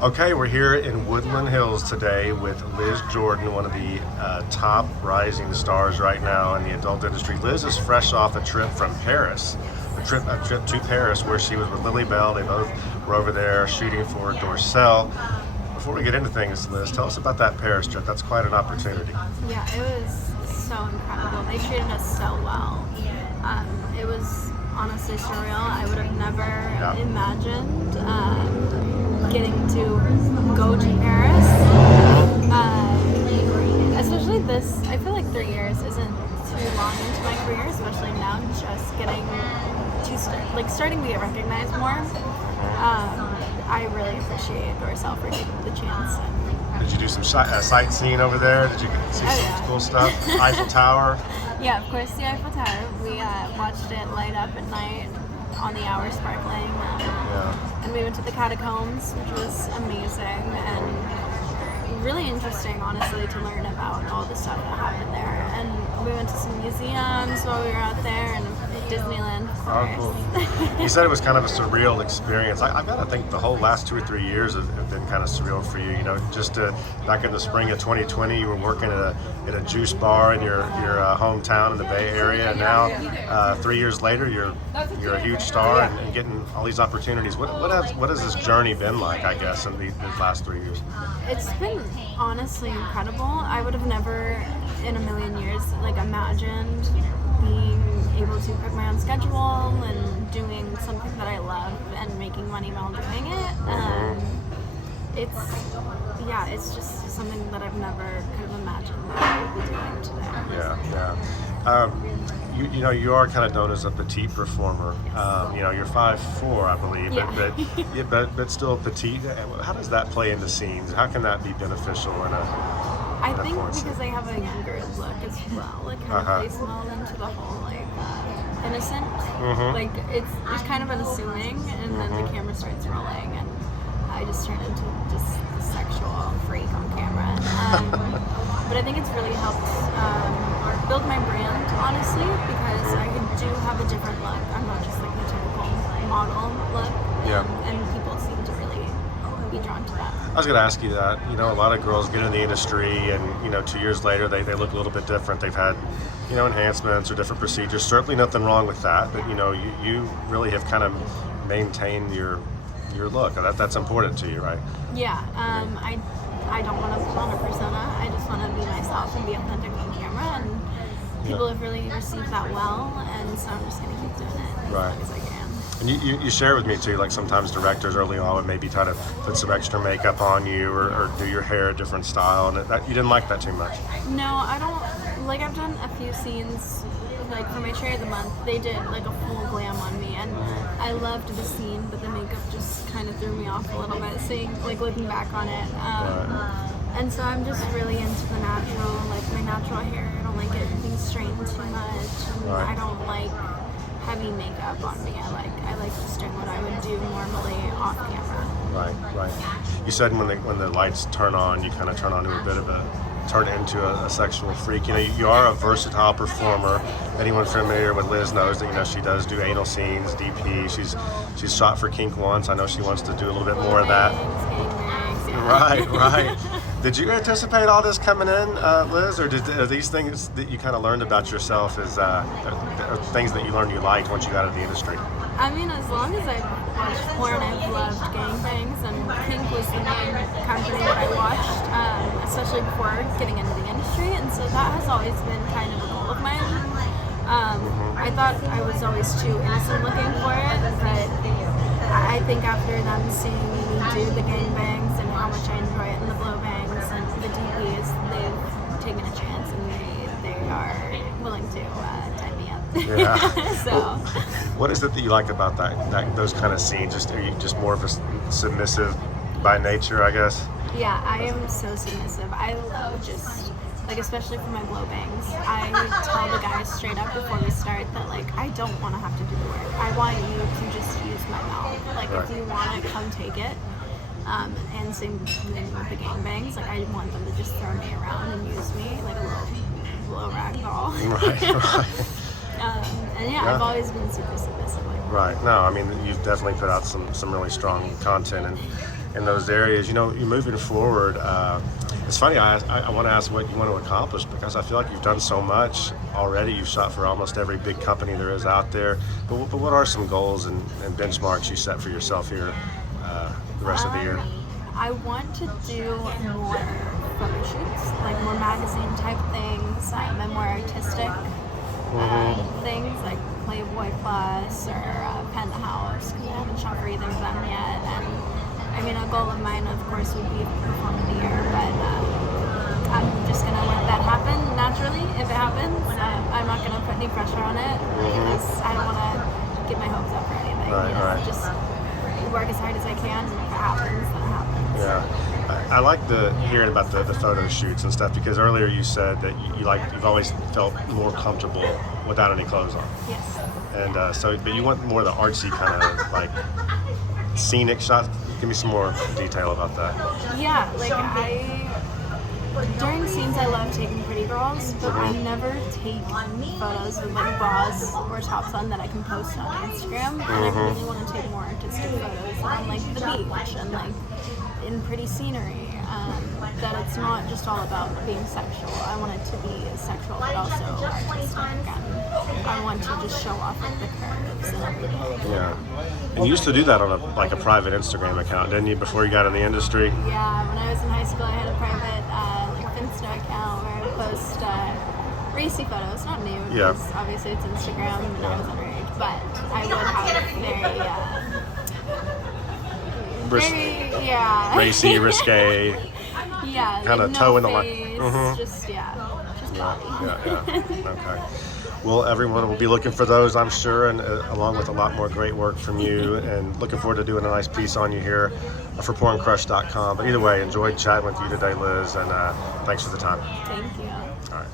Okay, we're here in Woodland Hills today with Liz Jordan, one of the top rising stars right now in the adult industry. Liz is fresh off a trip from Paris, a trip to Paris where she was with Lily Bell. They both were over there shooting for Dorsel. Before we get into things, Liz, tell us about that Paris trip. That's quite an opportunity. Yeah, it was so incredible. They treated us so well. It was honestly surreal. I would have never imagined getting to go to Paris. Especially this, I feel like 3 years isn't too long into my career, especially now, just getting to starting to get recognized more. I really appreciate Dorsel for taking the chance. Did you do some sightseeing over there? Did you see some cool stuff? Eiffel Tower? Yeah, of course, the Eiffel Tower. We watched it light up at night on the hour sparkling. And we went to the catacombs, which was amazing and really interesting, honestly, to learn about all the stuff that happened there. And we went to some museums while we were out there, and Disneyland, of course. Oh, cool. You said it was kind of a surreal experience. I got to think the whole last 2 or 3 years have been kind of surreal for you. You know, just back in the spring of 2020, you were working at a juice bar in your hometown in the Bay Area, and now 3 years later, you're a huge star and getting all these opportunities. What has this journey been like, I guess, in these last 3 years? It's been honestly incredible. I would have never in a million years imagined being able to pick my own schedule and doing something that I love and making money while doing it. It's just something that I've never kind of imagined that I would be doing today. You know, you are kind of known as a petite performer. You know, you're 5'4", I believe, but still petite. How does that play into scenes? How can that be beneficial I think because I have a younger look as well, kind of plays well into the whole innocent. Like it's kind of unassuming, and then the camera starts rolling, and I just turn into just a sexual freak on camera. But I think it's really helped build my brand, honestly, because I do have a different look. I'm not just like the typical model look, and people seem to really be drawn to that. I was going to ask you that. You know, a lot of girls get in the industry, and 2 years later they look a little bit different. They've had enhancements or different procedures. Certainly nothing wrong with that, but you really have kind of maintained your look. That's important to you, right? Yeah. I don't want to put on a persona. I just want to be myself and be authentic on camera, and people have really received that well, and so I'm just going to keep doing it as long as I can. And you share with me too, like sometimes directors early on would maybe try to put some extra makeup on you or do your hair a different style, and you didn't like that too much. No, I don't. I've done a few scenes, for my Cherry of the Month, they did a full glam on me, and I loved the scene, but the makeup just kind of threw me off a little bit, looking back on it. And so I'm just really into the natural, my natural hair. I don't like it being straightened too much, and I don't like heavy makeup on me. I like just doing what I would do normally off camera. Right. You said when the lights turn on, you kind of turn into a sexual freak. You are a versatile performer. Anyone familiar with Liz knows that she does do anal scenes, DP. She's shot for kink once. I know she wants to do a little bit more of that. Right. Did you anticipate all this coming in, Liz, or are these things that you kind of learned about yourself as things that you learned you liked once you got into the industry? I mean, as long as I've watched porn, I've loved gangbangs, and Kink was the main company that I watched, especially before getting into the industry, and so that has always been kind of a goal of mine. I thought I was always too innocent looking for it, but I think after them seeing me do the gangbangs and how much I enjoy it and the blow bangs and the DPs, they've taken a chance and they are willing to tie me up. Yeah. So, what is it that you like about those kind of scenes? Are you just more of a submissive by nature, I guess? Yeah, I am so submissive. I love just especially for my blow bangs, I tell the guys straight up before we start that I don't want to have to do the work. I want you to just use my mouth. If you want it, come take it. And same thing with the gangbangs. I want them to just throw me around and use me like a little rag doll. Right. And I've always been super submissive. Right. No, I mean, you've definitely put out some really strong content, and in those areas. You know, you're moving forward. It's funny, I want to ask what you want to accomplish, because I feel like you've done so much already. You've shot for almost every big company there is out there. But what are some goals and benchmarks you set for yourself here the rest of the year? I want to do more photo shoots, like more magazine type things, and more artistic things like Playboy Plus or Penthouse, because I haven't shot for either of them yet. And I mean, a goal of mine, of course, would be Perform of the Year, but I'm just gonna let that happen naturally if it happens. I'm not gonna put any pressure on it because I don't want to get my hopes up or anything. Right. Just work as hard as I can, and if it happens, then it happens. Yeah, I like hearing about the photo shoots and stuff, because earlier you said that you've always felt more comfortable without any clothes on. Yes. And but you want more of the artsy kind of like scenic shots. Give me some more detail about that. Yeah, like during scenes I love taking pretty girls, but I never take photos with like bras or tops on that I can post on Instagram. And I really want to take more artistic photos on like the beach and like in pretty scenery. That it's not just all about being sexual. I want it to be sexual, but also artistic. And I want to just show off like the curves and everything. Yeah. And you used to do that on a private Instagram account, didn't you, before you got in the industry? Yeah, when I was in high school, I had a private Finsta account where I would post racy photos, not nude, because obviously it's Instagram and I was underage, but I would have very racy, risque, yeah, kind of like toe in the face, line. just body. Yeah. Okay. Well, everyone will be looking for those, I'm sure, and along with a lot more great work from you, and looking forward to doing a nice piece on you here for PornCrush.com. But either way, enjoyed chatting with you today, Liz, and thanks for the time. Thank you. All right.